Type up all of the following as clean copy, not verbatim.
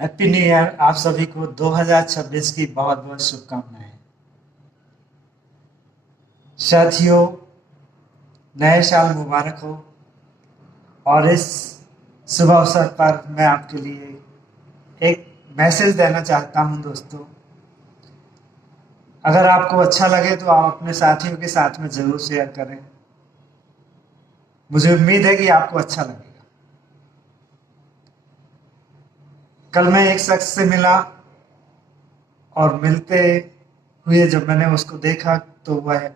Happy new year. आप सभी को 2026 की बहुत बहुत शुभकामनाएं। साथियों, नए साल मुबारक हो। और इस शुभ अवसर पर मैं आपके लिए एक मैसेज देना चाहता हूं दोस्तों। अगर आपको अच्छा लगे तो आप अपने साथियों के साथ में जरूर शेयर करें। मुझे उम्मीद है कि आपको अच्छा लगेगा। कल मैं एक शख्स से मिला और मिलते हुए जब मैंने उसको देखा तो वह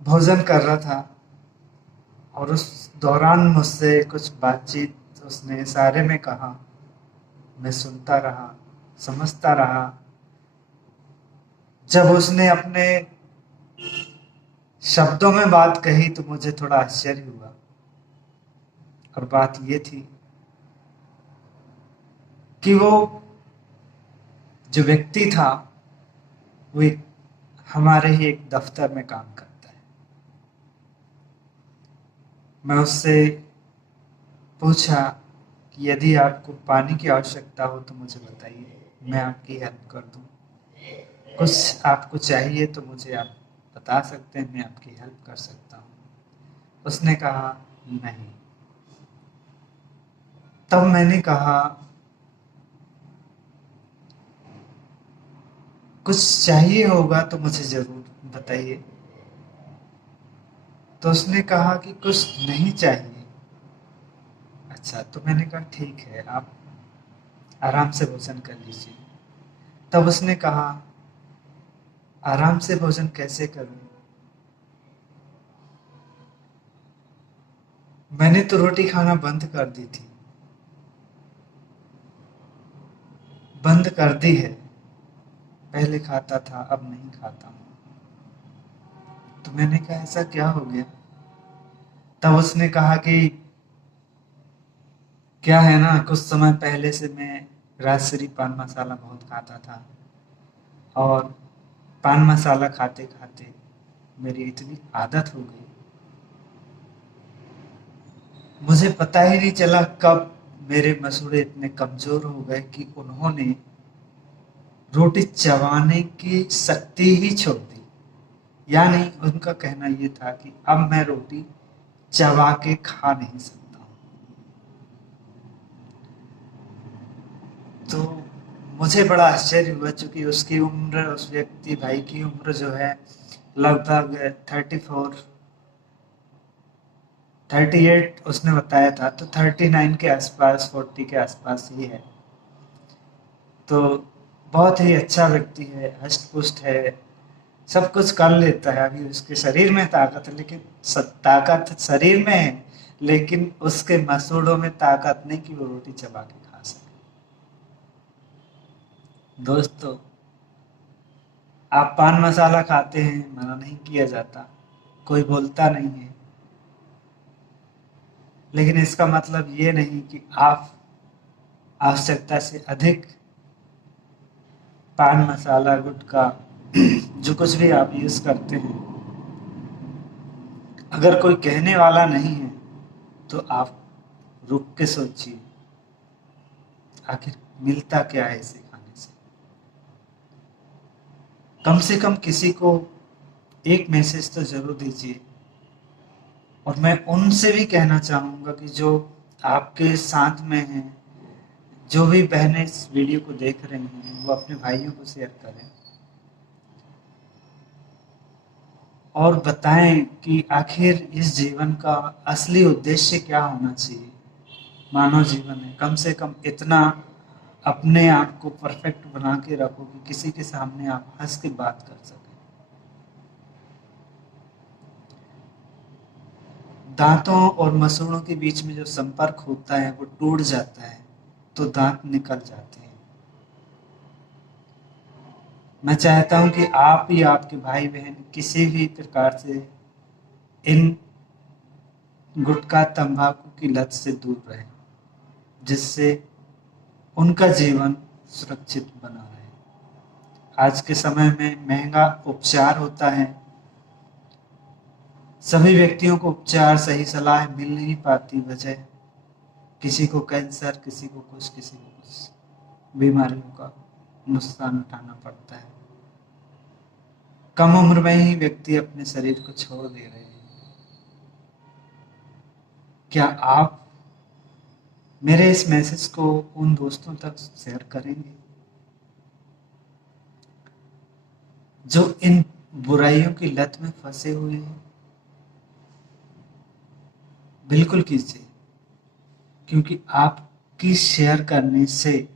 भोजन कर रहा था और उस दौरान मुझसे कुछ बातचीत उसने इशारे में कहा। मैं सुनता रहा, समझता रहा। जब उसने अपने शब्दों में बात कही तो मुझे थोड़ा आश्चर्य हुआ। और बात ये थी कि वो जो व्यक्ति था वो हमारे ही एक दफ्तर में काम करता है। मैं उससे पूछा कि यदि आपको पानी की आवश्यकता हो तो मुझे बताइए, मैं आपकी हेल्प कर दूं। कुछ आपको चाहिए तो मुझे आप बता सकते हैं, मैं आपकी हेल्प कर सकता हूँ। उसने कहा नहीं। तब मैंने कहा कुछ चाहिए होगा तो मुझे जरूर बताइए। तो उसने कहा कि कुछ नहीं चाहिए। अच्छा, तो मैंने कहा ठीक है, आप आराम से भोजन कर लीजिए। तब उसने कहा आराम से भोजन कैसे करूं? मैंने तो रोटी खाना बंद कर दी थी। बंद कर दी है। पहले खाता था, अब नहीं खाता हूं। तो मैंने कहा ऐसा क्या हो गया? तब उसने कहा कि क्या है ना, कुछ समय पहले से मैं राजश्री पान मसाला बहुत खाता था। और पान मसाला खाते खाते मेरी इतनी आदत हो गई, मुझे पता ही नहीं चला कब मेरे मसूड़े इतने कमजोर हो गए कि उन्होंने रोटी चबाने की शक्ति ही छोड़ दी। यानी उनका कहना यह था कि अब मैं रोटी चबा के खा नहीं सकता हूं। तो मुझे बड़ा आश्चर्य हुआ, चूंकि उसकी उम्र, उस व्यक्ति भाई की उम्र जो है लगभग 34, 38 उसने बताया था, तो 39 के आसपास, 40 के आसपास ही है। तो बहुत ही अच्छा व्यक्ति है, हष्ट पुष्ट है, सब कुछ कर लेता है। अभी उसके शरीर में ताकत है, लेकिन ताकत शरीर में है, लेकिन उसके मसूड़ों में ताकत नहीं कि वो रोटी चबा के खा सके। दोस्तों, आप पान मसाला खाते हैं, मना नहीं किया जाता, कोई बोलता नहीं है, लेकिन इसका मतलब ये नहीं कि आप आवश्यकता से अधिक पान मसाला, गुटखा जो कुछ भी आप यूज करते हैं, अगर कोई कहने वाला नहीं है तो आप रुक के सोचिए, आखिर मिलता क्या है इसे खाने से। कम से कम किसी को एक मैसेज तो जरूर दीजिए। और मैं उनसे भी कहना चाहूंगा कि जो आपके साथ में हैं, जो भी बहनें इस वीडियो को देख रही हैं, वो अपने भाइयों को शेयर करें और बताएं कि आखिर इस जीवन का असली उद्देश्य क्या होना चाहिए। मानव जीवन है, कम से कम इतना अपने आप को परफेक्ट बना के रखो कि किसी के सामने आप हंस के बात कर सकें। दांतों और मसूड़ों के बीच में जो संपर्क होता है वो टूट जाता है तो दांत निकल जाते हैं। मैं चाहता हूं कि आप या आपके भाई बहन किसी भी प्रकार से इन गुटखा तंबाकू की लत से दूर रहें, जिससे उनका जीवन सुरक्षित बना रहे। आज के समय में महंगा उपचार होता है, सभी व्यक्तियों को उपचार, सही सलाह मिल नहीं पाती। वजह किसी को कैंसर, किसी को कुछ बीमारियों का नुकसान उठाना पड़ता है। कम उम्र में ही व्यक्ति अपने शरीर को छोड़ दे रहे हैं। क्या आप मेरे इस मैसेज को उन दोस्तों तक शेयर करेंगे जो इन बुराइयों की लत में फंसे हुए हैं? बिल्कुल कीजिए, क्योंकि आपकी शेयर करने से,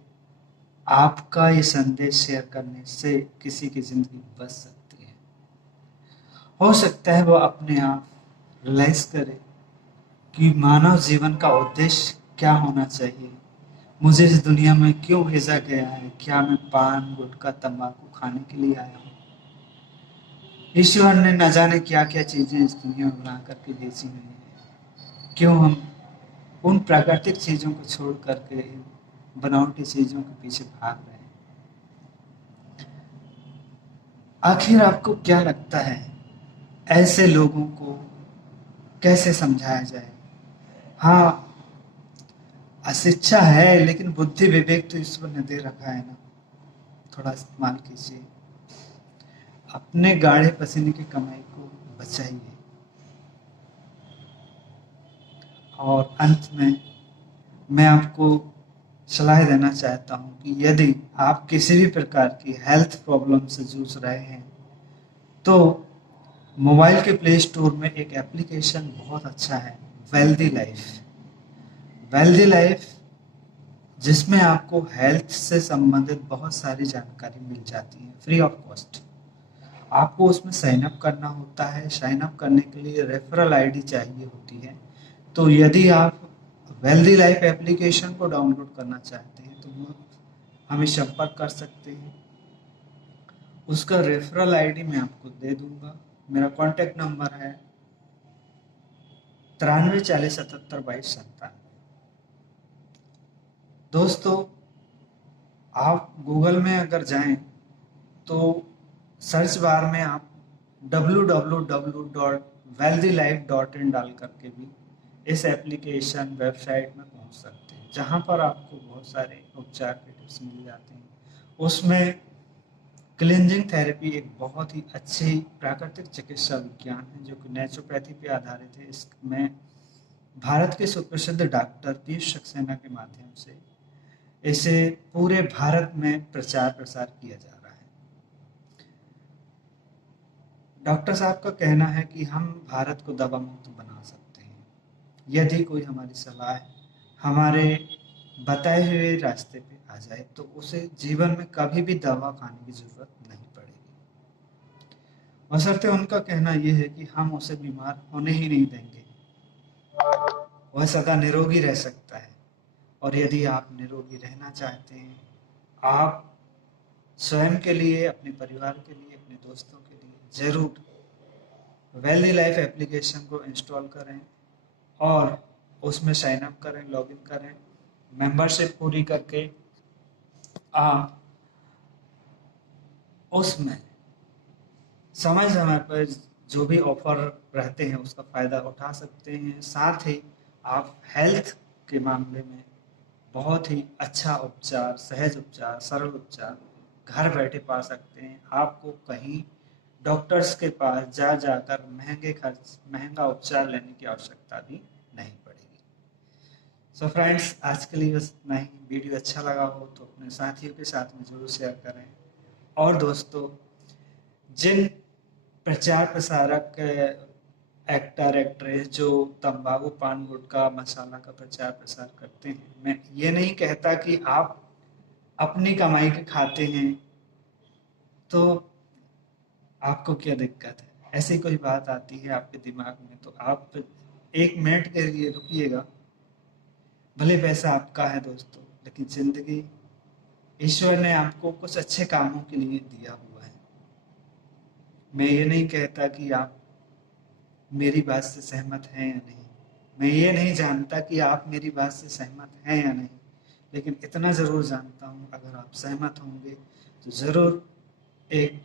आपका ये संदेश शेयर करने से किसी की जिंदगी बच सकती है। हो सकता है वो अपने आप रियलाइज करे कि मानव जीवन का उद्देश्य क्या होना चाहिए, मुझे इस दुनिया में क्यों भेजा गया है, क्या मैं पान, गुटखा, तंबाकू खाने के लिए आया हूँ? ईश्वर ने न जाने क्या क्या चीजें इस दुनिया में बना करके भेजी हुई है। क्यों हम उन प्राकृतिक चीजों को छोड़ करके बनावटी चीजों के पीछे भाग रहे हैं? आखिर आपको क्या लगता है, ऐसे लोगों को कैसे समझाया जाए? हाँ, अशिक्षा है, लेकिन बुद्धि विवेक तो ईश्वर ने दे रखा है ना, थोड़ा इस्तेमाल कीजिए। अपने गाढ़े पसीने की कमाई को बचाइए। और अंत में मैं आपको सलाह देना चाहता हूँ कि यदि आप किसी भी प्रकार की हेल्थ प्रॉब्लम से जूझ रहे हैं तो मोबाइल के प्ले स्टोर में एक एप्लीकेशन बहुत अच्छा है, वेल्दी लाइफ। वेल्दी लाइफ जिसमें आपको हेल्थ से संबंधित बहुत सारी जानकारी मिल जाती है फ्री ऑफ कॉस्ट। आपको उसमें साइन अप करना होता है। साइन अप करने के लिए रेफरल आईडी चाहिए होती है। तो यदि आप वेल्दी लाइफ एप्लीकेशन को डाउनलोड करना चाहते हैं तो वो हमें संपर्क कर सकते हैं। उसका रेफरल आईडी मैं आपको दे दूंगा। मेरा कॉन्टैक्ट नंबर है 93 40 77 22 97। दोस्तों, आप गूगल में अगर जाएं तो सर्च बार में आप www.wealthylife.in डाल करके भी इस एप्लीकेशन वेबसाइट में पहुंच सकते हैं, जहां पर आपको बहुत सारे उपचार के टिप्स मिल जाते हैं। उसमें क्लिनजिंग थेरेपी एक बहुत ही अच्छी प्राकृतिक चिकित्सा विज्ञान है जो कि नेचुरोपैथी पे आधारित है। इसमें भारत के सुप्रसिद्ध डॉक्टर पीयूष सक्सेना के माध्यम से इसे पूरे भारत में प्रचार प्रसार किया जा रहा है। डॉक्टर साहब का कहना है कि हम भारत को दवा मुक्त बना सकते हैं यदि कोई हमारी सलाह हमारे बताए हुए रास्ते पे आ जाए तो उसे जीवन में कभी भी दवा खाने की जरूरत नहीं पड़ेगी। बशर्ते उनका कहना यह है कि हम उसे बीमार होने ही नहीं देंगे, वह सदा निरोगी रह सकता है। और यदि आप निरोगी रहना चाहते हैं, आप स्वयं के लिए, अपने परिवार के लिए, अपने दोस्तों के लिए जरूर वेल्दी लाइफ एप्लीकेशन को इंस्टॉल करें और उसमें साइन अप करें, लॉगिन करें। मेंबरशिप पूरी करके आप उसमें समय समय पर जो भी ऑफर रहते हैं उसका फायदा उठा सकते हैं। साथ ही आप हेल्थ के मामले में बहुत ही अच्छा उपचार, सहज उपचार, सरल उपचार घर बैठे पा सकते हैं। आपको कहीं डॉक्टर्स के पास जा जाकर महंगा उपचार लेने की आवश्यकता भी नहीं पड़ेगी। सो फ्रेंड्स, आज के लिए बस इतना ही। वीडियो अच्छा लगा हो तो अपने साथियों के साथ में जरूर शेयर करें। और दोस्तों, जिन प्रचार प्रसारक, एक्टर, एक्ट्रेस जो तंबाकू, पान, गुटखा, मसाला का प्रचार प्रसार करते हैं, मैं ये नहीं कहता कि आप अपनी कमाई के खाते हैं तो आपको क्या दिक्कत है। ऐसी कोई बात आती है आपके दिमाग में तो आप 1 मिनट के लिए रुकिएगा। भले पैसा आपका है दोस्तों, लेकिन जिंदगी ईश्वर ने आपको कुछ अच्छे कामों के लिए दिया हुआ है। मैं ये नहीं कहता कि आप मेरी बात से सहमत हैं या नहीं, मैं ये नहीं जानता कि आप मेरी बात से सहमत हैं या नहीं, लेकिन इतना ज़रूर जानता हूँ, अगर आप सहमत होंगे तो ज़रूर एक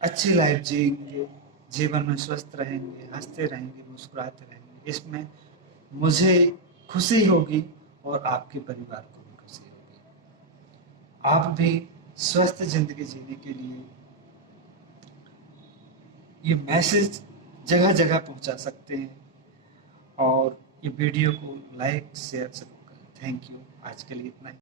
अच्छी लाइफ जिएंगे, जीवन में स्वस्थ रहेंगे, हंसते रहेंगे, मुस्कुराते रहेंगे। इसमें मुझे खुशी होगी और आपके परिवार को भी खुशी होगी। आप भी स्वस्थ जिंदगी जीने के लिए ये मैसेज जगह जगह पहुंचा सकते हैं और ये वीडियो को लाइक शेयर जरूर करें। Thank you. आज के लिए इतना ही।